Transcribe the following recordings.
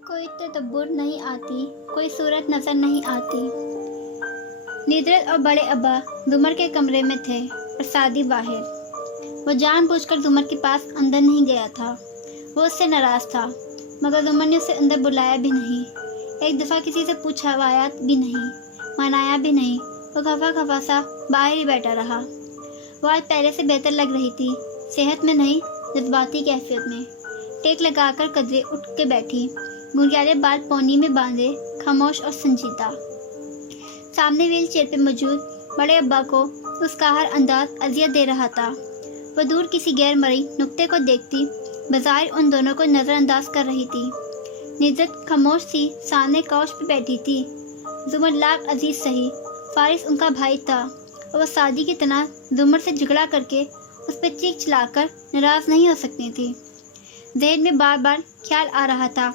कोई तदब्बुर नहीं आती, कोई सूरत नजर नहीं आती। निद्रत और बड़े अब्बा जुमर के कमरे में थे और सादी बाहर। वो जानबूझकर जुमर के पास अंदर नहीं गया था। वो उससे नाराज था, मगर जुमर ने उसे अंदर बुलाया भी नहीं। एक दफ़ा किसी से पूछवाया भी नहीं, मनाया भी नहीं। वो खफा खफा सा बाहर ही बैठा रहा। वो आज पहले से बेहतर लग रही थी, सेहत में नहीं, जज्बाती कैफियत में। टेक लगाकर कदरे उठ के बैठी, घुंघराले बाल पौनी में बांधे, खामोश और संजीदा। सामने व्हील चेयर पे मौजूद बड़े अब्बा को उसका हर अंदाज अजियत दे रहा था। वह दूर किसी गैर मरई नुक्ते को देखती बज़ाहिर उन दोनों को नज़रअंदाज कर रही थी। निज़त खामोश सी सामने काउच पे बैठी थी। जुमर लाख अजीज सही, फारिस उनका भाई था और वह सादी की तरह जुमर से झगड़ा करके उस पर चीख चिल्लाकर नाराज़ नहीं हो सकती थी। ज़हन में बार बार ख्याल आ रहा था,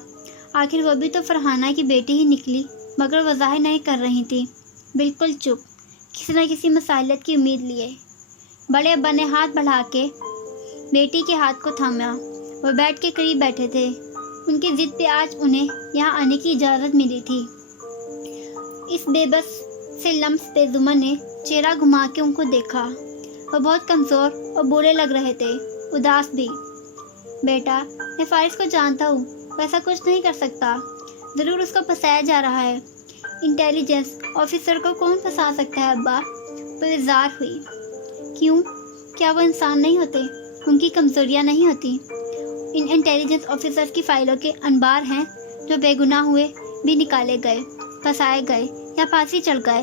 आखिर वो भी तो फरहाना की बेटी ही निकली, मगर वह ज़ाहिर नहीं कर रही थी, बिल्कुल चुप, किसी न किसी मसाइलत की उम्मीद लिए। बड़े अब्बा ने हाथ बढ़ा के बेटी के हाथ को थामा। वह बेड के करीब बैठे थे। उनकी ज़िद पे आज उन्हें यहाँ आने की इजाज़त मिली थी। इस बेबस से लम्स पे जुमर ने चेहरा घुमा के उनको देखा। वह बहुत कमज़ोर और बुरे लग रहे थे, उदास भी। बेटा, मैं फारिस को जानता हूँ, वैसा कुछ नहीं कर सकता। ज़रूर उसको फंसाया जा रहा है। इंटेलिजेंस ऑफिसर को कौन फंसा सकता है अब्बा? बेजार हुई। क्यों? क्या वो इंसान नहीं होते? उनकी कमज़ोरियाँ नहीं होती? इन इंटेलिजेंस ऑफिसर्स की फ़ाइलों के अनबार हैं जो बेगुनाह हुए भी निकाले गए, फंसाए गए या फांसी चढ़ गए।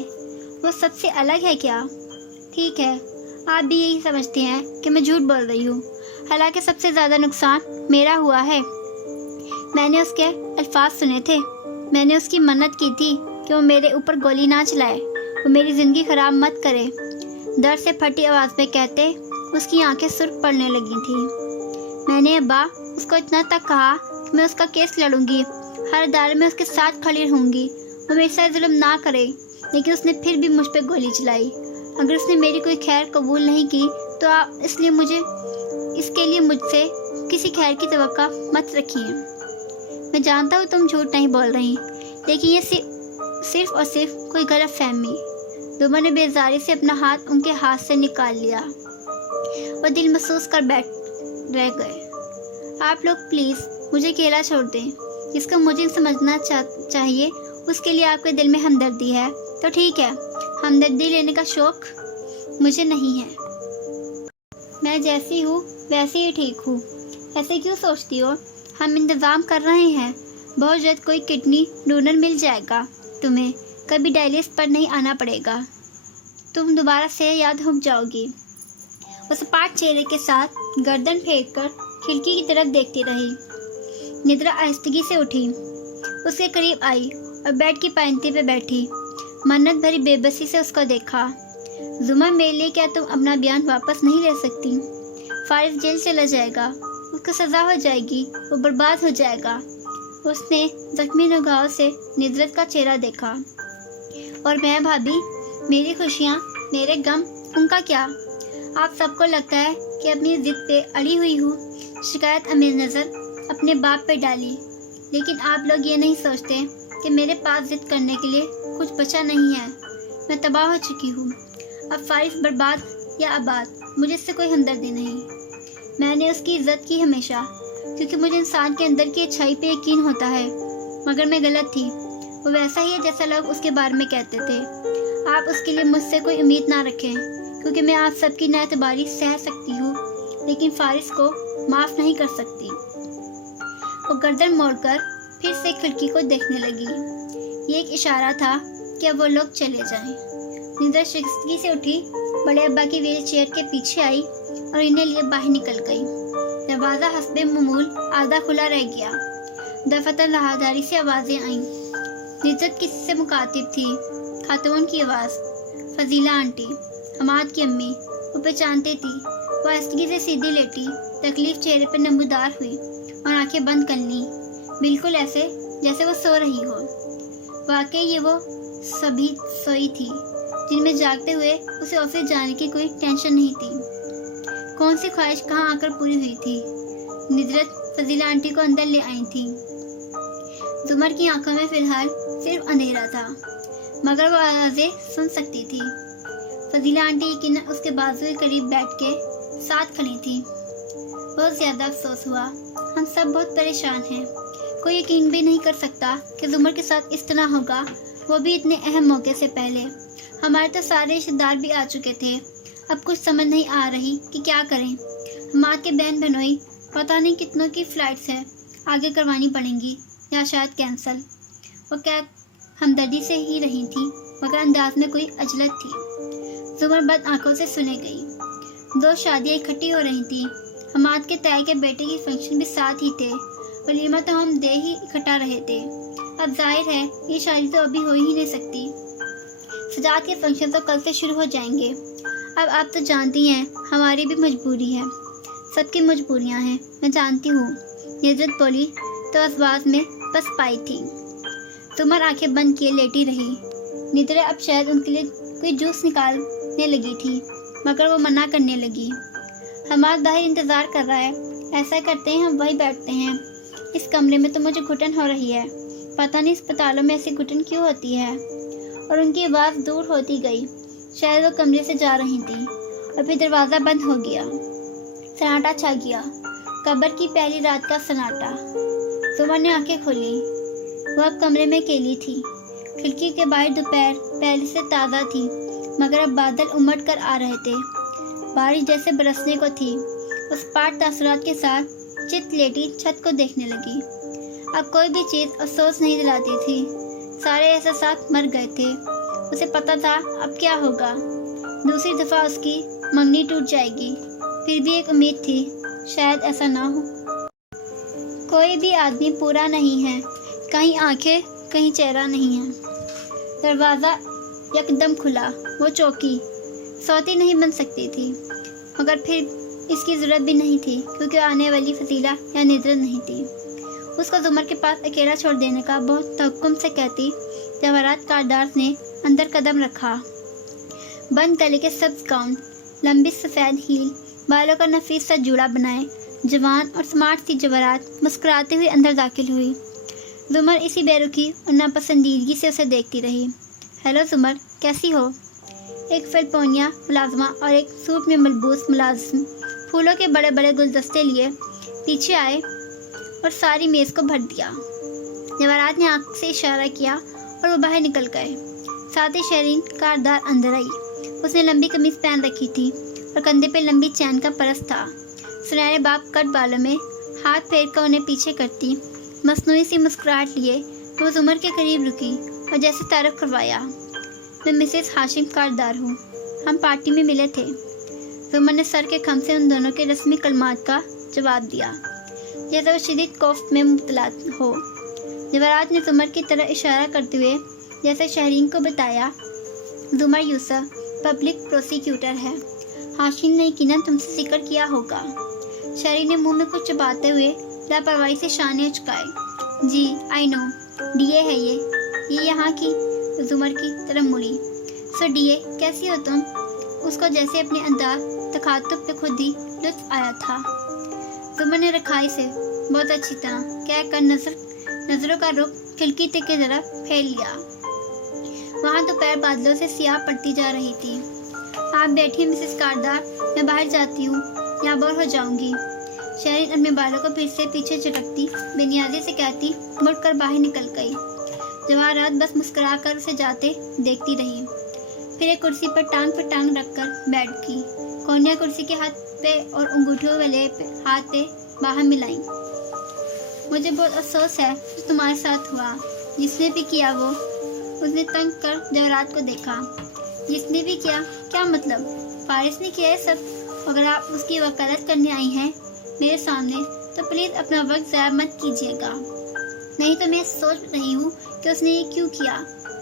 वो सबसे अलग है क्या? ठीक है, आप भी यही समझते हैं कि मैं झूठ बोल रही हूँ, हालांकि सबसे ज़्यादा नुकसान मेरा हुआ है। मैंने उसके अल्फाज सुने थे। मैंने उसकी मन्नत की थी कि वो मेरे ऊपर गोली ना चलाए, वो मेरी ज़िंदगी ख़राब मत करे। दर्द से फटी आवाज़ में कहते उसकी आंखें सुर्ख पड़ने लगी थी। मैंने अब्बा उसको इतना तक कहा कि मैं उसका केस लड़ूंगी, हर अदालत में उसके साथ खड़ी रहूंगी, वो मेरे साथ जुल्म ना करे, लेकिन उसने फिर भी मुझ पर गोली चलाई। अगर उसने मेरी कोई खैर कबूल नहीं की तो आप इसके लिए मुझसे किसी खैर की तवक्का मत रखिए। मैं जानता हूँ तुम झूठ नहीं बोल रही, लेकिन ये सिर्फ और सिर्फ कोई गलत फहमी। जुमर ने बेजारी से अपना हाथ उनके हाथ से निकाल लिया। वह दिल महसूस कर बैठ रह गए। आप लोग प्लीज़ मुझे अकेला छोड़ दें। जिसको मुझे समझना चाहिए उसके लिए आपके दिल में हमदर्दी है तो ठीक है, हमदर्दी लेने का शौक़ मुझे नहीं है। मैं जैसी हूँ वैसे ही ठीक हूँ। ऐसे क्यों सोचती हो? हम इंतज़ाम कर रहे हैं, बहुत जल्द कोई किडनी डोनर मिल जाएगा तुम्हें, कभी डायलिसिस पर नहीं आना पड़ेगा, तुम दोबारा से याद हो जाओगी। वो सपाट चेहरे के साथ गर्दन फेंक कर खिड़की की तरफ देखती रही। निद्रा आहिस्तगी से उठी, उसके करीब आई और बेड की पायंती पे बैठी। मन्नत भरी बेबसी से उसको देखा। जुमर, मेरे लिए क्या तुम अपना बयान वापस नहीं ले सकती? फारिस जेल चला जाएगा, उसको सज़ा हो जाएगी, वो बर्बाद हो जाएगा। उसने जख्मी निगाहों से निद्रत का चेहरा देखा। और मैं भाभी, मेरी खुशियाँ, मेरे गम, उनका क्या? आप सबको लगता है कि अपनी ज़िद पे अड़ी हुई हूँ। शिकायत अमीर नज़र अपने बाप पे डाली, लेकिन आप लोग ये नहीं सोचते कि मेरे पास ज़िद करने के लिए कुछ बचा नहीं है। मैं तबाह हो चुकी हूँ। अब फारिस बर्बाद या आबाद, मुझे इससे कोई हमदर्दी नहीं। मैंने उसकी इज्जत की हमेशा, क्योंकि मुझे इंसान के अंदर की अच्छाई पे यकीन होता है, मगर मैं गलत थी। वो वैसा ही है जैसा लोग उसके बारे में कहते थे। आप उसके लिए मुझसे कोई उम्मीद ना रखें, क्योंकि मैं आप सबकी नाएतबारी सह सकती हूँ, लेकिन फारिस को माफ़ नहीं कर सकती। वो गर्दन मोड़कर फिर से खिड़की को देखने लगी। ये एक इशारा था कि अब वो लोग चले जाएं। निद्रा शिकस्तगी से उठी, बड़े अब्बा की व्हील चेयर के पीछे आई और इन्हें लिए बाहर निकल गई। दरवाज़ा हस्बे मामूल आधा खुला रह गया। दफातर राहदारी से आवाज़ें आईं। निज़त किससे मुखातिब थी? खातून की आवाज़, फजीला आंटी, हमाद की अम्मी। वो पहचानती थी। वो आहिस्तगी से सीधी लेटी, तकलीफ चेहरे पर नमूदार हुई और आंखें बंद कर लीं, बिल्कुल ऐसे जैसे वो सो रही हो। वाकई ये वो सभी सोई थी जिनमें जागते हुए उसे ऑफिस जाने की कोई टेंशन नहीं थी। कौन सी ख्वाहिश कहाँ आकर पूरी हुई थी? निद्रत फजीला आंटी को अंदर ले आई थी। زمر کی آنکھوں میں فی الحال صرف اندھیرا تھا، مگر وہ آوازیں سن سکتی تھی۔ فضیلہ آنٹی یقیناً اس کے بازو کے قریب بیٹھ کے ساتھ کھڑی تھی۔ بہت زیادہ افسوس ہوا، ہم سب بہت پریشان ہیں۔ کوئی یقین بھی نہیں کر سکتا کہ زمر کے ساتھ اس طرح ہوگا، وہ بھی اتنے اہم موقع سے پہلے۔ ہمارے تو سارے رشتے دار بھی آ چکے تھے، اب کچھ سمجھ نہیں آ رہی کہ کیا کریں۔ ہمارے کے بہن بہنوئی پتہ نہیں کتنوں کی فلائٹس ہیں، آگے کروانی پڑیں گی یا شاید کینسل۔ وہ کہہ ہمدردی سے ہی رہی تھی، مگر انداز میں کوئی عجلت تھی۔ زمر بد آنکھوں سے سنے گئی۔ 2 شادیاں اکٹھی ہو رہی تھیں۔ حماد کے تائی کے بیٹے کی فنکشن بھی ساتھ ہی تھے، ولیمہ تو ہم دے ہی اکٹھا رہے تھے۔ اب ظاہر ہے یہ شادی تو ابھی ہو ہی نہیں سکتی۔ سجاد کے فنکشن تو کل سے شروع ہو جائیں گے۔ اب آپ تو جانتی ہیں ہماری بھی مجبوری ہے، سب کی مجبوریاں ہیں، میں جانتی ہوں، ندرت بولی تو اسواز میں پس پائی تھی۔ زمر آنکھیں بند کیے لیٹی رہی۔ ندرت اب شاید ان کے لیے کوئی جوس نکالنے لگی تھی، مگر وہ منع کرنے لگی۔ حماد باہر انتظار کر رہا ہے، ایسا کرتے ہیں ہم وہیں بیٹھتے ہیں۔ اس کمرے میں تو مجھے گھٹن ہو رہی ہے، پتہ نہیں اسپتالوں میں ایسی گھٹن کیوں ہوتی ہے۔ اور ان کی آواز دور ہوتی گئی، شاید وہ کمرے سے جا رہی تھی، اور پھر دروازہ بند ہو گیا۔ سناٹا چھا گیا، قبر کی پہلی رات کا سناٹا۔ زمر نے آنکھیں کھولی، وہ اب کمرے میں اکیلی تھی۔ کھڑکی کے باہر دوپہر پہلے سے تازہ تھی، مگر اب بادل امٹ کر آ رہے تھے، بارش جیسے برسنے کو تھی۔ اس پاٹ تاثرات کے ساتھ چت لیٹی چھت کو دیکھنے لگی۔ اب کوئی بھی چیز افسوس نہیں دلاتی تھی، سارے احساسات مر گئے تھے۔ اسے پتہ تھا اب کیا ہوگا، دوسری دفعہ اس کی منگنی ٹوٹ جائے گی۔ پھر بھی ایک امید تھی، شاید ایسا نہ ہو۔ کوئی بھی آدمی پورا نہیں ہے، کہیں آنکھیں کہیں چہرہ نہیں ہے۔ دروازہ یکدم کھلا۔ وہ چوکی، سوتی نہیں بن سکتی تھی، مگر پھر اس کی ضرورت بھی نہیں تھی، کیونکہ آنے والی فضیلہ یا ندرت نہیں تھی۔ اس کو زمر کے پاس اکیلا چھوڑ دینے کا بہت تحکم سے کہتی جواہرات کاردار نے اندر قدم رکھا۔ بند گلے کے سبز گاؤن، لمبی سفید ہیل، بالوں کا نفیس سا جوڑا بنائے، جوان اور سمارٹ سی جواہرات مسکراتے ہوئے اندر داخل ہوئی۔ زمر اسی بے رخی اور ناپسندیدگی سے اسے دیکھتی رہی۔ ہیلو زمر، کیسی ہو؟ ایک فلپونیا ملازمہ اور ایک سوٹ میں ملبوس ملازم پھولوں کے بڑے بڑے گلدستے لیے پیچھے آئے اور ساری میز کو بھر دیا۔ جواہرات نے آنکھ سے اشارہ کیا اور وہ باہر نکل گئے۔ ساتھ ہی شیرین کاردار اندر آئی۔ اس نے لمبی قمیض پہن رکھی تھی اور کندھے پہ لمبی چین کا پرس تھا۔ سنہرے باپ کٹ بالوں میں ہاتھ پھیر کر انہیں پیچھے کرتی مصنوعی سی مسکراہٹ لیے وہ زمر کے قریب رکی اور جیسے تعارف کروایا، میں مسز ہاشم کاردار ہوں، ہم پارٹی میں ملے تھے۔ زمر نے سر کے خم سے ان دونوں کے رسمی کلمات کا جواب دیا، جیسے وہ شدید خوف میں مبتلا ہو۔ جواہرات نے زمر کی طرح اشارہ کرتے ہوئے جیسے شہرین کو بتایا، زمر یوسف پبلک پروسیکیوٹر ہے، ہاشم نے یقیناً تم سے ذکر کیا ہوگا۔ شہرین نے منہ میں کچھ چباتے ہوئے لاپرواہی سے شانے اچکائے۔ جی آئی نو، ڈی اے ہے یہ یہاں کی۔ زمر کی طرف مڑی۔ سو ڈی اے کیسی ہو تم؟ اس کو جیسے اپنے انداز تخاطب پہ خود ہی لطف آیا تھا۔ زمر نے رکھائی سے بہت اچھی طرح کہہ کر نظروں کا رخ کھڑکی تک کی طرف پھیر لیا۔ وہاں دوپہر بادلوں سے سیاہ پڑتی جا رہی تھی۔ آپ بیٹھیے مسز کاردار، میں باہر جاتی ہوں یا بور ہو جاؤں گی۔ شہرین اپنے بالوں کو پھر سے پیچھے چٹکتی بے نیازی سے کہتی مڑ کر باہر نکل گئی۔ جواہرات بس مسکرا کر اسے جاتے دیکھتی رہی، پھر ایک کرسی پر ٹانگ رکھ کر بیٹھ گئی۔ کونیاں کرسی کے ہاتھ پہ اور انگوٹھیوں والے ہاتھ پہ باہم ملائیں۔ مجھے بہت افسوس ہے جو تمہارے ساتھ ہوا، جس نے بھی کیا وہ، اس نے تنگ کر جواہرات کو دیکھا۔ جس نے بھی کیا، کیا مطلب؟ فارس نے کیا ہے سب؟ اگر آپ اس کی وکالت کرنے آئی ہیں میرے سامنے تو پلیز اپنا وقت ضائع مت کیجیے گا، نہیں تو میں سوچ رہی ہوں کہ اس نے یہ کیوں کیا۔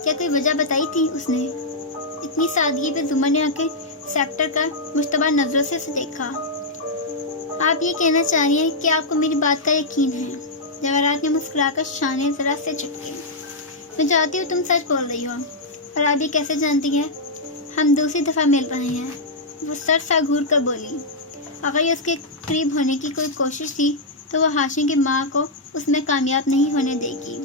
کیا کوئی وجہ بتائی تھی اس نے؟ اتنی سادگی پہ زمر نے آنکھیں سیکٹر کا مشتبہ نظروں سے اسے دیکھا۔ آپ یہ کہنا چاہ رہی ہیں کہ آپ کو میری بات کا یقین ہے؟ جواہرات نے مسکرا کر شانے ذرا سے چٹکے۔ میں چاہتی ہوں تم سچ بول رہی ہو، اور آپ یہ کیسے جانتی ہیں؟ ہم دوسری دفعہ مل رہے ہیں، وہ سر سا گھور کر بولی۔ اگر یہ اس کے قریب ہونے کی کوئی کوشش تھی تو وہ ہاشم کی ماں کو اس میں کامیاب نہیں ہونے دے گی۔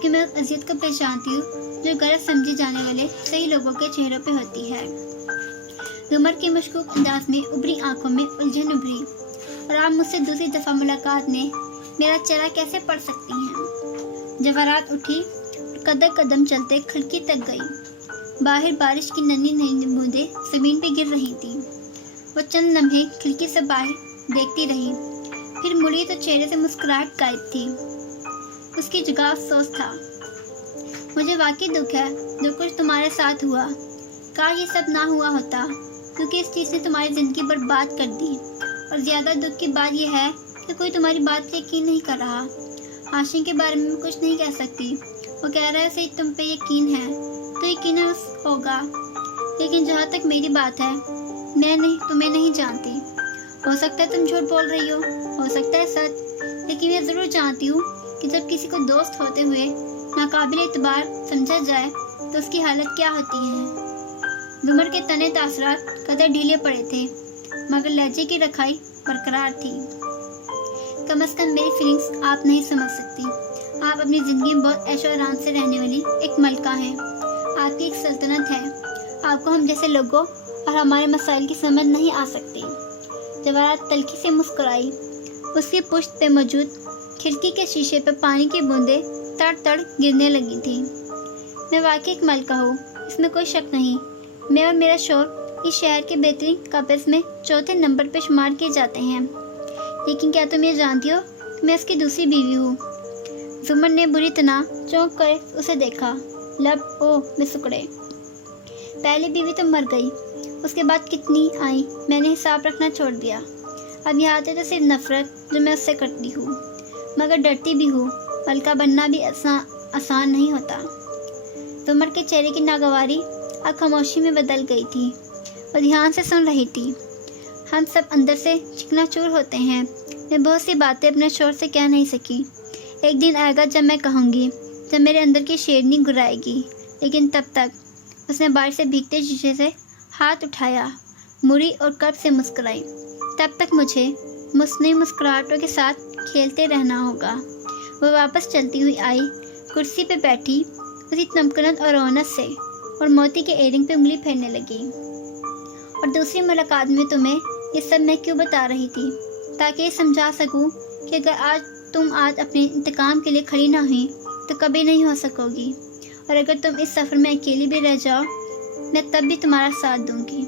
क्योंकि मैं उस अजियत को पहचानती हूँ जो गलत समझे जाने वाले सही लोगों के चेहरों पे होती है। जुमर के मशकूक अंदाज में उभरी आंखों में उलझन उभरी। और आप मुझसे दूसरी दफा मुलाकात में मेरा चेहरा कैसे पढ़ सकती हैं? जवाहरात उठी और कदम कदम चलते खिड़की तक गई। बाहर बारिश की नन्ही नन्ही बूंदें जमीन पे गिर रही थी। वो चंद लम्हे खिड़की से बाहर देखती रही, फिर मुड़ी तो चेहरे से मुस्कुराहट गायब थी। उसकी जगह अफसोस था। मुझे वाकई दुख है जो कुछ तुम्हारे साथ हुआ। काश ये सब ना हुआ होता, क्योंकि इस चीज़ ने तुम्हारी ज़िंदगी बर्बाद कर दी। और ज़्यादा दुख की बात यह है कि कोई तुम्हारी बात पे यकीन नहीं कर रहा। हाशिम के बारे में कुछ नहीं कह सकती। वो कह रहा है सही तुम पे यकीन है तो यकीन होगा, लेकिन जहाँ तक मेरी बात है मैं तुम्हें नहीं जानती। हो सकता है तुम झूठ बोल रही हो सकता है सच, लेकिन मैं ज़रूर जानती हूँ कि जब किसी को दोस्त होते हुए नाकाबिल एतबार समझा जाए तो उसकी हालत क्या होती है। जुमर के तने तासरात कदर ढीले पड़े थे, मगर लहजे की रखाई बरकरार थी। कम से कम मेरी फीलिंग्स आप नहीं समझ सकती। आप अपनी ज़िंदगी में बहुत ऐशो आराम से रहने वाली एक मलका हैं। आपकी एक सल्तनत है। आपको हम जैसे लोगों और हमारे मसाइल की समझ नहीं आ सकती। जवाहरात तल्खी से मुस्कुराई। उसकी पुश्त पे मौजूद खिड़की के शीशे पर पानी की बूंदें तड़ तड़ गिरने लगी थी। मैं वाकई एक मलका हूँ, इसमें कोई शक नहीं। मैं और मेरा शौहर इस शहर के बेहतरीन कपल्स में चौथे नंबर पर शुमार किए जाते हैं। लेकिन क्या तुम ये जानती हो कि मैं उसकी दूसरी बीवी हूँ? जुमर ने बुरी तरह चौंक कर उसे देखा। लब में सुकड़े। पहली बीवी तो मर गई, उसके बाद कितनी आई मैंने हिसाब रखना छोड़ दिया। अब यहाँ आते तो सिर्फ नफरत जो मैं उससे करती हूँ, मगर डरती भी हूँ। मलका बनना भी आसान नहीं होता। जुमर के चेहरे की नागवारी अब खामोशी में बदल गई थी। वो ध्यान से सुन रही थी। हम सब अंदर से चिकनाचूर होते हैं। मैं बहुत सी बातें अपने शोर से कह नहीं सकी। एक दिन आएगा जब मैं कहूँगी, जब मेरे अंदर की शेरनी गुर्राएगी। लेकिन तब तक उसने बारिश से भीगते शीशे से हाथ उठाया, मुड़ी और कब से मुस्कुराई। तब तक मुझे मुस्नी मुस्कुराहटों के साथ खेलते रहना होगा। वो वापस चलती हुई आई, कुर्सी पे बैठी उसी तमकनत और रौनक से, और मोती के एयरिंग पे उंगली फेरने लगी। और दूसरी मुलाकात में तुम्हें ये सब मैं क्यों बता रही थी? ताकि ये समझा सकूं कि अगर तुम आज अपने इंतकाम के लिए खड़ी ना हुई तो कभी नहीं हो सकोगी। और अगर तुम इस सफ़र में अकेली भी रह जाओ, मैं तब भी तुम्हारा साथ दूंगी।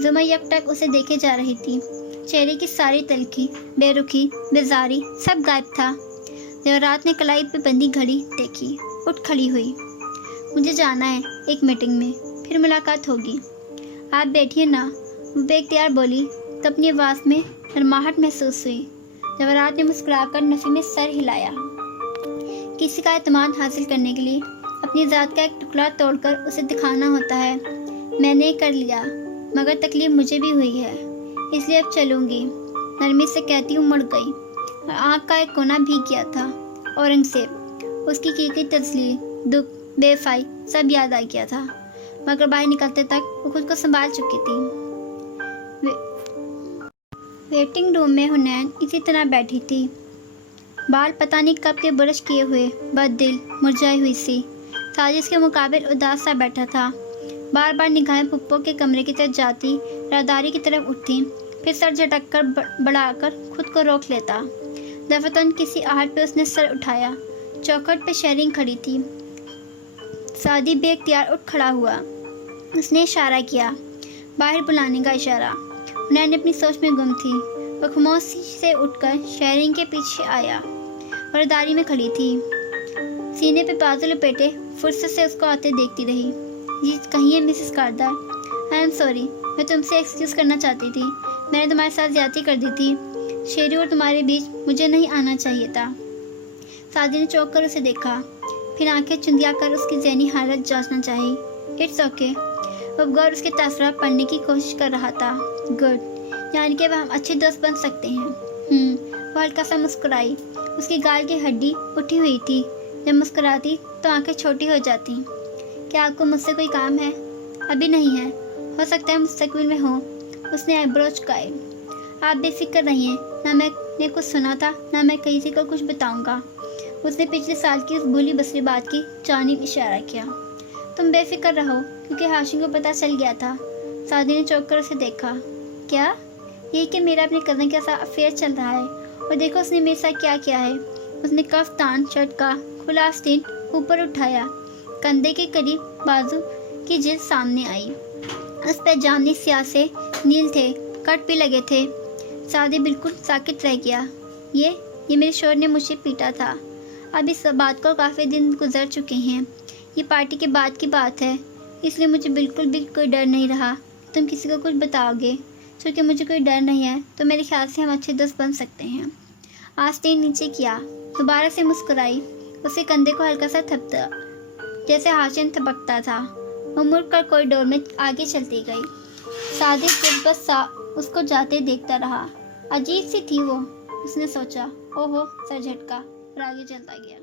जुमर यकटक उसे देखे जा रही थी। चेहरे की सारी तलखी, बेरुखी, बेजारी सब गायब था। जवाहरात ने कलाई पे बंदी घड़ी देखी, उठ खड़ी हुई। मुझे जाना है एक मीटिंग में, फिर मुलाकात होगी। आप बैठिए ना, वो बेख्तियार बोली तो अपनी आवाज़ में नरमाहट महसूस हुई। जवाहरात ने मुस्कुराकर नफी में सर हिलाया। किसी का एतमाद हासिल करने के लिए अपनी ज़ात का एक टुकड़ा तोड़कर उसे दिखाना होता है। मैंने कर लिया, मगर तकलीफ मुझे भी हुई है, इसलिए अब चलूँगी। नरमी से कहती हूँ मुड़ गई और आँख का एक कोना भीग गया था। औरंगजेब, उसकी की गई तजलील, दुख, बेवफाई सब याद आ गया था, मगर बाहर निकलते तक वो खुद को संभाल चुकी थी। वेटिंग रूम में हुनैन इसी तरह बैठी थी, बाल पता नहीं कब के ब्रश किए हुए, बददिल, मुरझाई हुई सी। साजिश के मुकाबिल उदास सा बैठा था। बार बार निगाहें पुप्पो के कमरे की तरफ जाती, राहदारी की तरफ उठती, फिर सर झटक कर बढ़ाकर खुद को रोक लेता। दफतन किसी आहट पे उसने सर उठाया। चौखट पे शेरिंग खड़ी थी। सादी बेख्तियार उठ खड़ा हुआ। उसने इशारा किया, बाहर बुलाने का इशारा। हुनैन अपनी सोच में गुम थी। वो खामोशी से उठकर शेरिंग के पीछे आया। राहदारी में खड़ी थी, सीने पे बाजू लपेटे फुर्सत से उसको आते देखती रही। जी कहिए Mrs Kardar, I am sorry, मैं तुमसे एक्सक्यूज़ करना चाहती थी। मैंने तुम्हारे साथ ज्यादती कर दी थी। शेरी और तुम्हारे बीच मुझे नहीं आना चाहिए था। सादी ने चौंक कर उसे देखा, फिर आंखें चुंधिया कर उसकी ज़हनी हालत जांचना चाही। It's okay. वो गौर उसके तासुरात पढ़ने की कोशिश कर रहा था। गुड, यानी कि हम अच्छे दोस्त बन सकते हैं। वो हल्का सा मुस्कुराई। उसकी गाल की हड्डी उठी हुई थी। जब मुस्कुराती तो आंखें छोटी हो जाती। क्या आपको मुझसे कोई काम है? अभी नहीं है, हो सकता है मुस्तकबिल में हो। उसने आईब्रो झुकाए। आप बेफिक्र रहिए, ना मैंने कुछ सुना था, ना मैं किसी को कुछ बताऊंगा। اس نے پچھلے سال کی اس بھولی بسری بات کی جانب اشارہ کیا۔ تم بے فکر رہو کیونکہ ہاشم کو پتہ چل گیا تھا۔ سعدی نے چونک کر اسے دیکھا۔ کیا؟ یہ کہ میرا اپنے کزن کے ساتھ افیئر چل رہا ہے، اور دیکھو اس نے میرے ساتھ کیا کیا ہے۔ اس نے کفتان شرٹ کا کھلا آستین اوپر اٹھایا، کندھے کے قریب بازو کی جلد سامنے آئی۔ اس پہ جامنی سیاہ سے نیل تھے، کٹ بھی لگے تھے۔ سعدی بالکل ساکت رہ گیا۔ یہ میرے شوہر نے مجھے پیٹا تھا۔ اب اس بات کو کافی دن گزر چکے ہیں۔ یہ پارٹی کے بعد کی بات ہے، اس لیے مجھے بالکل بھی کوئی ڈر نہیں رہا کہ تم کسی کو کچھ بتاؤ گے۔ چونکہ مجھے کوئی ڈر نہیں ہے تو میرے خیال سے ہم اچھے دوست بن سکتے ہیں۔ آستین نیچے کیا، دوبارہ سے مسکرائی، اسے کندھے کو ہلکا سا تھپتا جیسے ہاشم تھپکتا تھا۔ وہ مڑ کر کوریڈور میں آگے چلتی گئی۔ سعدی چپ بس اس کو جاتے دیکھتا رہا۔ عجیب سی تھی وہ، اس نے سوچا۔ اوہو، سر جھٹکا، اور آگے چلتا گیا۔